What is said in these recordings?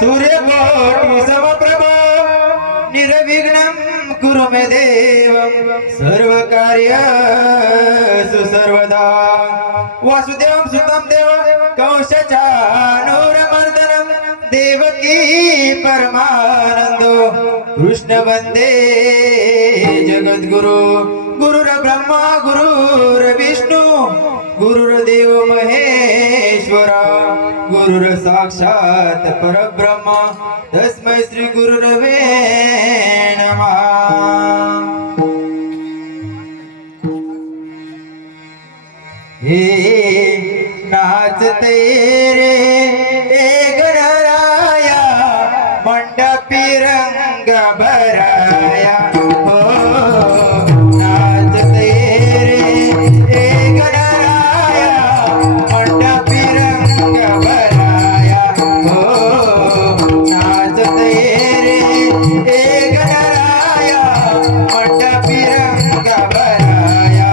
सूर्यकोटि समप्रभा निर्विघ्नं कुरु मे देव सर्वकार्येषु सर्वदा वासुदेवं सुतं देव कंसचाणूरमर्दनं देवकी परमानन्दो कृष्ण वन्दे जगद्गुरु गुरुर्ब्रह्मा गुरुर्विष्णु गुरुर्देव महेश्वरा गुरुर्साक्षात् परब्रह्म तस्मै श्री गुरुर्वे नमः। हे नाचते रे गणराया मंडपी रंग भराया हो नाचते रे गणराया मंडपी रंग भराया हो नाचते रे गणराया मंडपी रंग भराया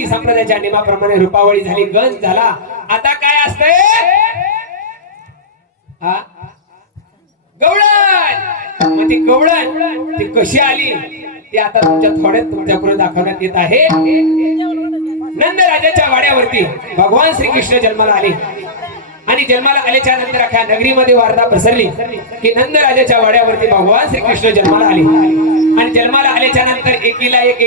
झाली संप्रदायाच्या नियमाप्रमाणे रूपावळी झाली गंज झाला आता काय असतंय हा गवळण मग ती गवळण ती कशी आली ती आता तुमच्या थोड्यात तुमच्या पुढे दाखवण्यात येत आहे नंद राजाच्या वाड्यावरती भगवान श्रीकृष्ण जन्माला आले आणि जन्माला आल्याच्या नंतर अख्या नगरीमध्ये वार्ता पसरली की नंद राजाच्या वाड्यावरती भगवान श्रीकृष्ण जन्माला आले आणि जन्माला आल्याच्या नंतर एकीला एक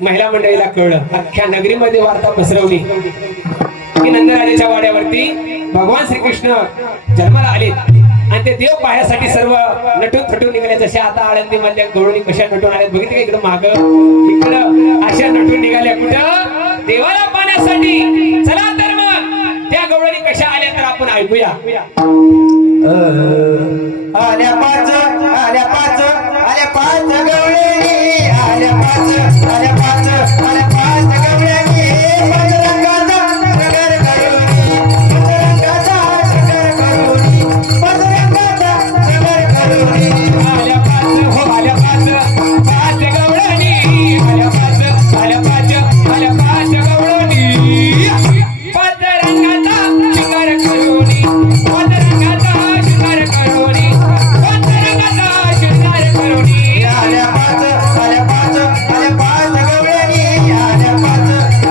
महिला मंडळीला कळलं अख्ख्या नगरीमध्ये वार्ता पसरवली की नंद राजाच्या वाड्यावरती भगवान श्रीकृष्ण जन्माला आले आणि ते देव पाहण्यासाठी सर्व नटून थटून निघाले जसे आता आळंदी मधल्या गवळणी कशा नटून आल्या बघितलं का इकडं माग इकडं अशा नटून निघाल्या कुठं देवाला पाहण्यासाठी चला तर मग त्या गवळणी कशा आल्या तर आपण ऐकूया आल्या पाच गवळणी आल्या पाच गवळणी पंचरंगाचा शृंगार करुणी पंचरंगाचा शृंगार करुणी आल्या पाच गवळणी आल्या पाच गवळणी पंचरंगाचा शृंगार करुणी पंचरंगाचा शृंगार करुणी पंचरंगाचा शृंगार करुणी आल्या पाच गवळणी आल्या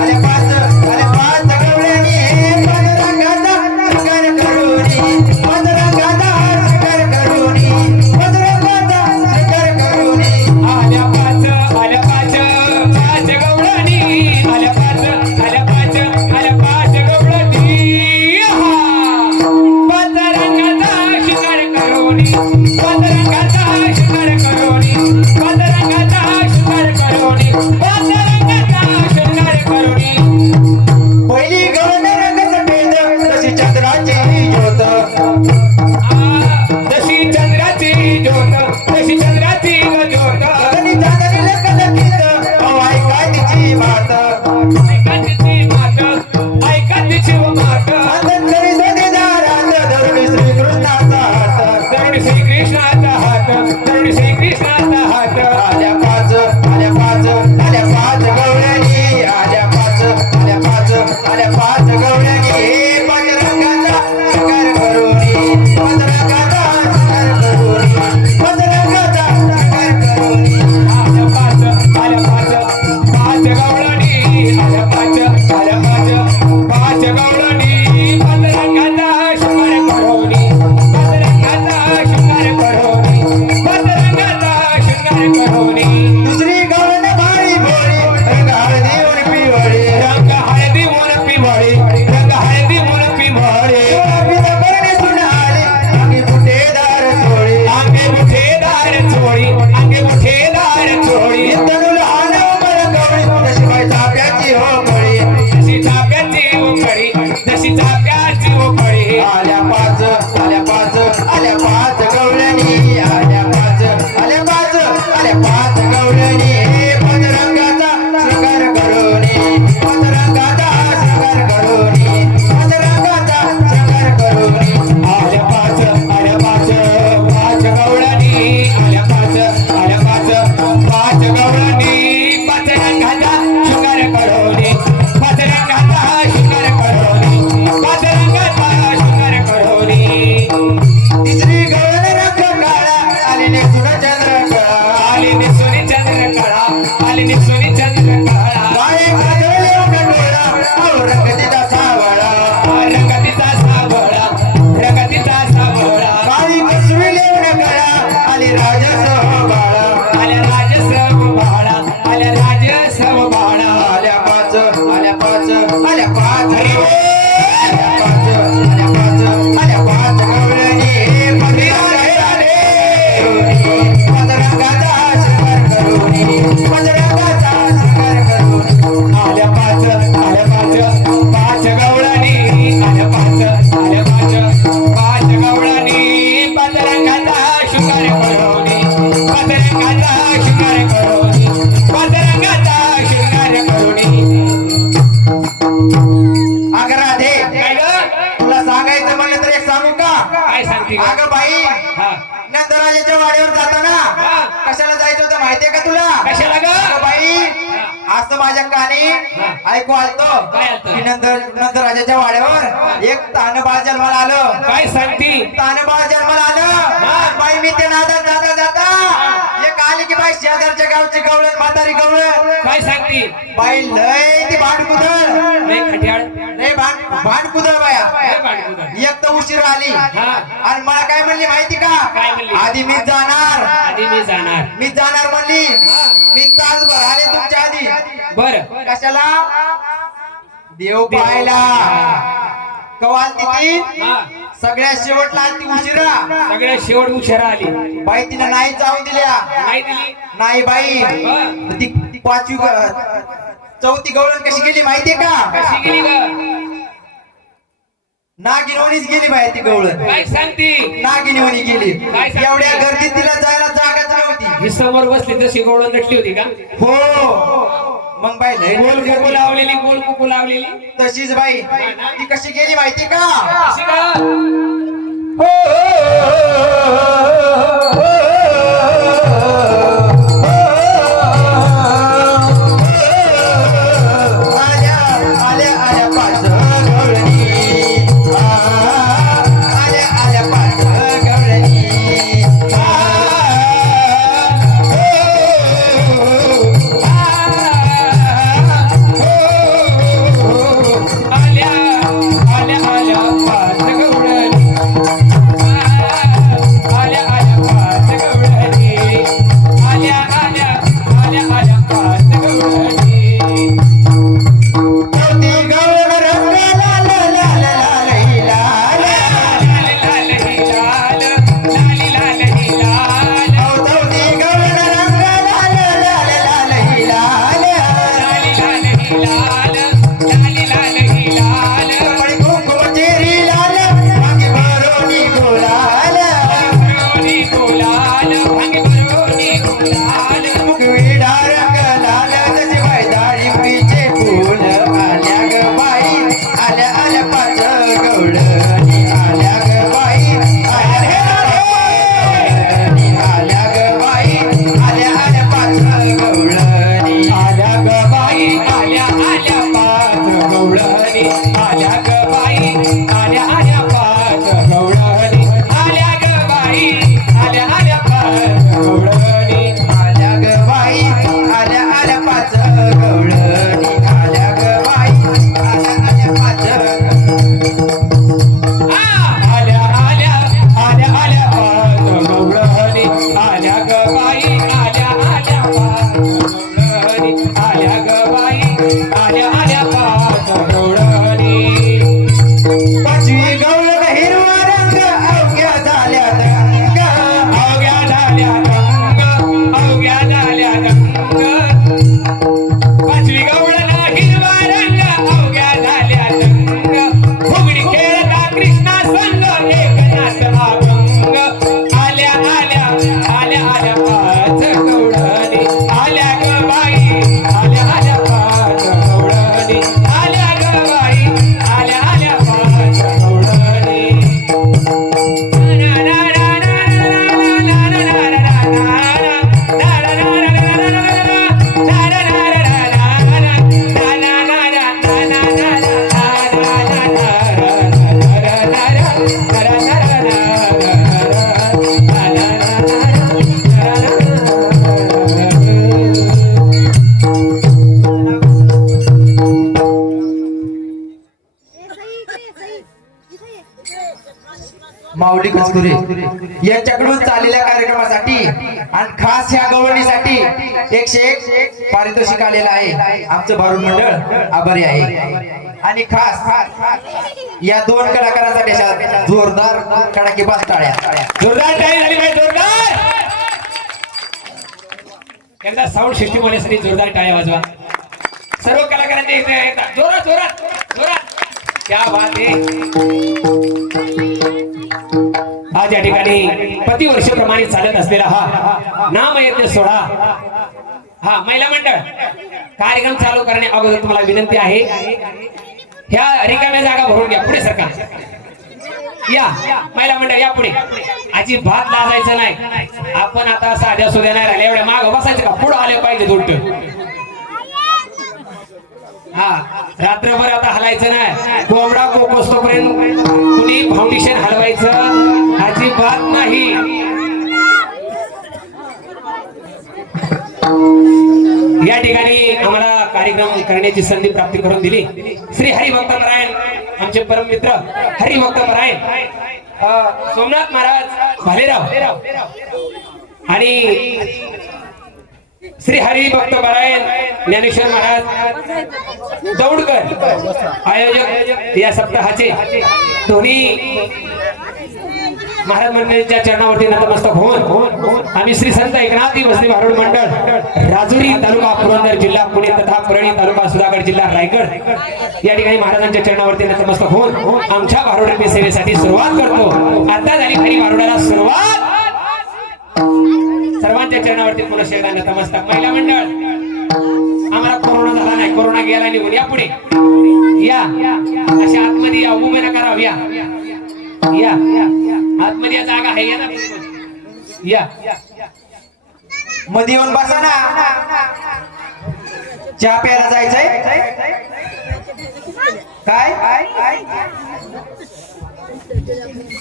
पाच गवळणी पंचरंगाचा शृंगार करुणी पंचरंगाचा शृंगार करुणी पंचरंगाचा शृंगार करुणी आल्या पाच गवळणी आल्या पाच गवळणी पंचरंगाचा शृंगार करुणी पंचरंगाचा शृंगार करुणी पंचरंगाचा शृंगार करुणी पंचरंगाचा शृंगार करुणी पहिली गवळण रंग सफेद तशी चंद्राची ज्योत जशी चंद्राची ज्योत गगनी चांदणी लखलखीत हवाई काठीची मात ऐका तिची मात ऐका तिची मात अंधकरी जोडीदारात धरुणी श्रीकृष्णाचा हात तरुणी श्रीकृष्णाचा हात तरुणी श्रीकृष्णाचा हात आल्या पाच गवळणी आल्या पाच गवळणी पंचरंगाचा शृंगार करुणी पंचरंगाचा शृंगार करुणी पंचरंगाचा शृंगार करुणी आल्या पाच गवळणी आल्या पाच गवळणी पंचरंगाचा शृंगार करुणी पंचरंगाचा शृंगार करुणी पंचरंगाचा शृंगार करुणी दुसरी गवळण भारी भोळी रंग हळदी उडपी वळी रंग हळदी मोर पिवळी रंग हळदी मोर पिवळी पिता करणे सुनाली अंगी बुटेदार चोळी अंगे मुठेदार चोळी अंगे मुठेदार चोळी तनु लहान उमर गवळी जशी बाई चाप्याची हो गळी जशी चाप्याची उकळी जशी चाप्याची उकळी आल्या पाच गवळणी आल्या पाच गवळणी पंचरंगाचा शृंगार करुणी पंचरंगाचा शृंगार करुणी पंचरंगाचा शृंगार करुणी आल्या पाच गवळणी आल्या पाच गवळणी पाच रंगाचा शृंगार करुणी पाच रंगाचा शृंगार करुणी पाच रंगाचा शृंगार करुणी तिसरी गवळण रंग काळा आली नेसून चंद्र कळा आली निसोनी चंद्र काळा आली निसोनी चंद्र काळा बाई काजळे डोळा अहो रंग तिचा सावळा रंगतीचा सावळा रंगतीचा सावळा बाई कसवी लेवण कळा आली राजसह बाळा आल्या राजसव बाळा आल्या राजसव बाळा आल्या पाच गवळणी पंचरंगाचा शृंगार करुणी पंचरंगाचा शृंगार करुणी आल्या पाच गवळणी आल्या पाच गवळणी पंचरंगाचा शृंगार करुणी पंचरंगाचा शृंगार करुणी पंचरंगाचा शृंगार करुणी अगं राधे काय ग तुला सांगायचं म्हणलं तर एक सांगू का काय सांगते ग? अगं बाई हा नंदराजाच्या वाड्यावर जाताना हा. कशाला जायचं होतं माहितीये का तुला? कशाला ग? अगं बाई आज तर माझ्या कानी ऐकू आलतो काय आलतं? की नंदराजाच्या वाड्यावर एक तानबाळ जन्माला आलं. काय सांगती? तानबाळ जन्माला आलं. बाई मी ते नादात जाता जाता एक आली की बाई शेजारच्या गावची गवळण म्हातारी गवळण. काय सांगती? बाई लय ती भांडकुदळ लय खट्याळ. लय भांडकुदळ बाया. लय भांडकुदळ. एक तर उशीर आली हा. आणि मला काय म्हणली माहिती का? काय म्हणली? आधी मीच जाणार आधी मी जाणार. मीच जाणार म्हणली. मी तासभर आले तुमच्या आधी. बर कशाला? देव पाहायला. कवाल ती हा सगळ्या शेवटला आली ती उशिरा. सगळ्या शेवट उशिरा आली. बाई तिला नाही जाऊन दिल्या. नाही दिली. नाही बाई हा. ती पाचवी चौथी गवळण कशी गेली माहितीये का? कशी गेली ग? नागिनवणीच गेली बाई ती गवळण. काय सांगती? नागिनवणी गेली. काय सांगते? एवढ्या गर्दीत तिला जायला जागाच नव्हती. ही समोर बसली तशी गोळून नटली होती का? हो मग बाई लय गोल कुकू लावलेली, गोल कुकू लावलेली. तशीच बाई ती कशी गेली माहिती का? कशी का? आल्या आल्या आल्या पाच गवळणी. आल्या आल्या पाच गवळणी. आल्या आल्या आल्या पाच गवळणी. आल्या आल्या पाच गवळणी. आल्या आल्या आल्या आल्या पाच गवळणी. चौथी गवळण रंग लाल लाल लाल ही लाल. लाल ही लाल, लाली लाल ही लाल. चौथी गवळण रंग लाल लाल लाल ही लाल. लाली लाल ही लाल, लाली लाल ही लाल. कमळी कुंकुम चेरी लाल. मागे भरोनी गुलाल. भरोनी गुलाल, भांगी भरोनी गुलाल. मुखविडा रंग लाल जसे बाई डाळिंबीचे फूल. आल्या ग बाई आल्या आल्या पाच गवळणी. आल्या ग बाई आल्या आल्या ग बाई आल्या आल्या पाच गवळणी. आल्या ग बाई, आल्या आल्या पाच गवळणी. आल्या ग बाई, आल्या आल्या पाच गवळणी. आल्या ग बाई, आल्या आल्या पाच गवळणी. आल्या ग बाई आल्या आल्या पाच गवळणी. आल्या ग बाई आल्या आल्या पाच आल्या आल्या आल्या आल्या पाच गवळणी. आल्या ग बाई, आल्या आल्या पाच गवळणी. आल्या ग बाई, आल्या आल्या पाच गवळणी. पाचवी गवळण हिरवा रंग अवघ्या झाल्या रंग. अवघ्या झाल्या रंग, अवघ्या झाल्या रंग. पाचवी गवळण हिरवा रंग, अवघ्या झाल्या रंग. फुगडी खेळता कृष्णा संग, एकनाथ अभंग. आल्या आल्या आल्या आल्या पाच गवळणी. आल्या ग बाई, आल्या आल्या पाच गवळणी. आल्या ग बाई, आल्या आल्या पाच गवळणी. माऊली कचकुरे यांच्याकडून चाललेल्या कार्यक्रमासाठी आणि खास ह्या गवळणीसाठी 101 पारितोषिक आलेलं आहे. आमचं भारूड मंडळ आभारी आहे. आणि खास या दोन कलाकारांसाठी अशा जोरदार कडाकेबाज टाळ्या. जोरदार टाळी झाली पाहिजे, जोरदार. एकदा साऊंड सिस्टीम होण्यासाठी जोरदार टाळ्या वाजवा. सर्व कलाकारांचे इथे येतात. जोरात जोरात जोरात. क्या बात आहे. आज या ठिकाणी प्रतिवर्षीप्रमाणे चालत असलेला हा नामयज्ञ सोहळा, हा महिला मंडळ कार्यक्रम चालू करणे अगोदर तुम्हाला विनंती आहे, ह्या रिकाम्या जागा भरून घ्या. पुढे सरका. या महिला मंडळ या पुढे. अजिबात लाजायचं नाही. आपण आता साध्या सुद्धा नाही राहिले, एवढ्या माग बसायचं का, पुढे आले पाहिजे उलट. हा रात्रभर आता हलायचं नाही. कोंबडा कोकोस्तोपर्यंत कुणी फाउंडेशन हलवायचं अजिबात नाही. या ठिकाणी आम्हाला कार्यक्रम करण्याची संधी प्राप्ती करून दिली श्री हरिभक्त परायण आमचे परम मित्र हरिभक्त परायण सोमनाथ महाराज भालेराव आणि श्री हरिभक्त परायण ज्ञानेश्वर महाराज दौडकर आयोजक या सप्ताहाचे दोन्ही महाराज मंडळींच्या चरणावरती नतमस्तक होऊन आम्ही श्री संत एकनाथी भजनी भारुड मंडळ राजुरी तालुका पुरंदर जिल्हा पुणे तथा परळी तालुका सुधागड जिल्हा रायगड या ठिकाणी महाराजांच्या चरणावरती नतमस्तक होऊन आमच्या भारुड सेवेसाठी सुरुवात करतो. आता झाली खरी भारुडाला सुरुवात. सर्वांच्या चरणावरती पुन्हा एकदा नतमस्तक. महिला मंडळ आम्हाला कोरोना झाला नाही, कोरोना गेला निघून या पुढे या. अशा आतमध्ये या, उभे नका राहू या. या आतमध्ये या, जागा आहे, या ना. या मध्ये येऊन बसा ना, चहा प्यायला जायचंय काय.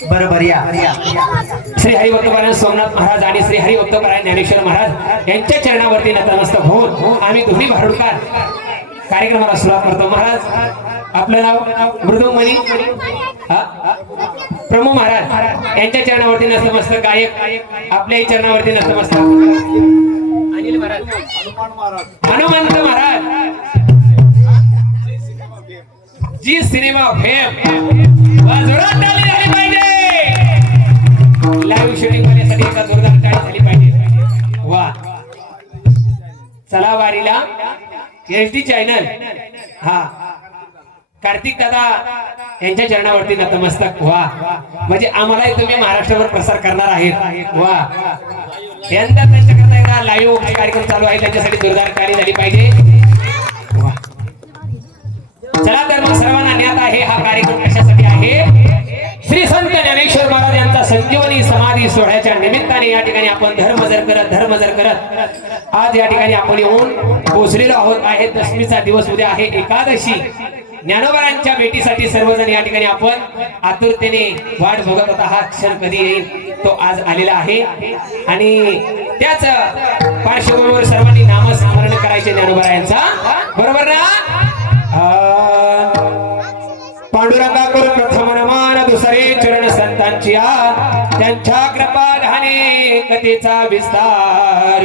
बरोबर या. श्री हरिभक्त परायण सोमनाथ महाराज आणि श्री हरिभक्त परायण ज्ञानेश्वर महाराज यांच्या चरणावरती नतमस्तक होऊन आम्ही दोन्ही भारुडकार कार्यक्रमाला सुरुवात करतो. महाराज आपलं नाव मृदुमणी प्रमो महाराज यांच्या चरणावरती नतमस्तक. गायक आपल्याही चरणावरती नतमस्तक. अनिल महाराज हनुमंत महाराज जी सिनेमा फेम जोरात ताली झाली पाहिजे. लाईव्ह शूटिंग करण्यासाठी एका जोरदार टाळी झाली पाहिजे. वा चला वारीला HD चॅनल हा कार्तिक दादा यांच्या चरणावरती नतमस्तक. वा म्हणजे आम्हालाही तुम्ही महाराष्ट्रावर प्रसार करणार आहेत. वा यंदा त्यांच्याकरता एकदा लाईव्ह कार्यक्रम चालू आहे, त्यांच्यासाठी जोरदार टाळी झाली पाहिजे. वा चला तर मग सर्वांना ज्ञात आहे हा कार्यक्रम कशासाठी आहे. श्री संत ज्ञानेश्वर महाराज यांचा संजीवनी समाधी सोहळ्याच्या निमित्ताने या ठिकाणी आपण धर्मजर करत आज या ठिकाणी आपण येऊन पोहोचलेलो आहोत. आहे दशमीचा दिवस, उद्या आहे एकादशी. ज्ञानोबारांच्या भेटीसाठी सर्वजण या ठिकाणी आपण आतुरतेने वाट बघत होता. हा क्षण कधी येईल तो आज आलेला आहे आणि त्याच पार्श्वभूमीवर सर्वांनी नामस्मरण करायचे ज्ञानोबारांचा. बरोबर ना. पांडुरंगा करू प्रथम नमन दुसरे चरण संतांची त्यांच्या कृपाधाने कथेचा विस्तार.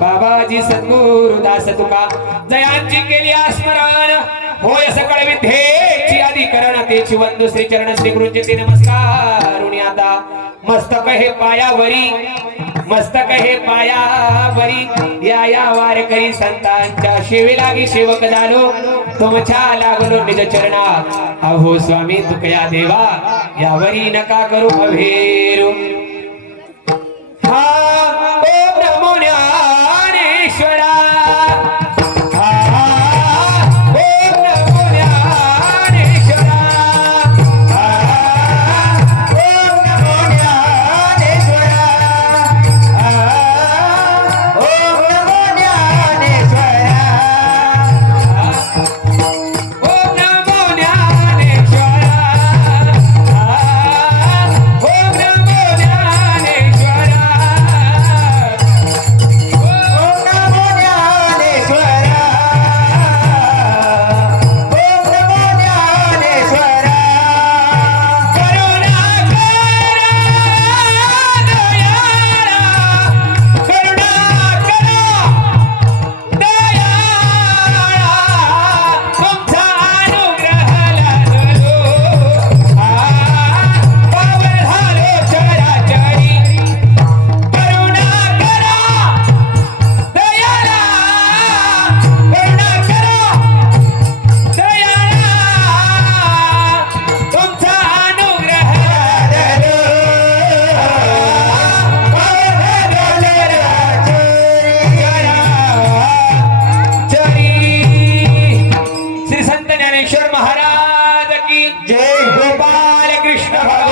बाबाजी सद्गुरु दास तुका जयांची केली स्मरण होय सकळ विद्येची अधिकरण तेची वंदू श्री चरण श्री गुरुंचे ते नमस्कार. आता मस्तक हे पायावरी या वारकरी संतांच्या शेवे लागी सेवक झालो तुमच्या लागलो निज चरणा. अहो स्वामी तुकया देवा यावरी नका करू अभेरू. हा ओम नमो ज्ञानेश्वरा. महाराज की जय. गोपाल कृष्ण भगवान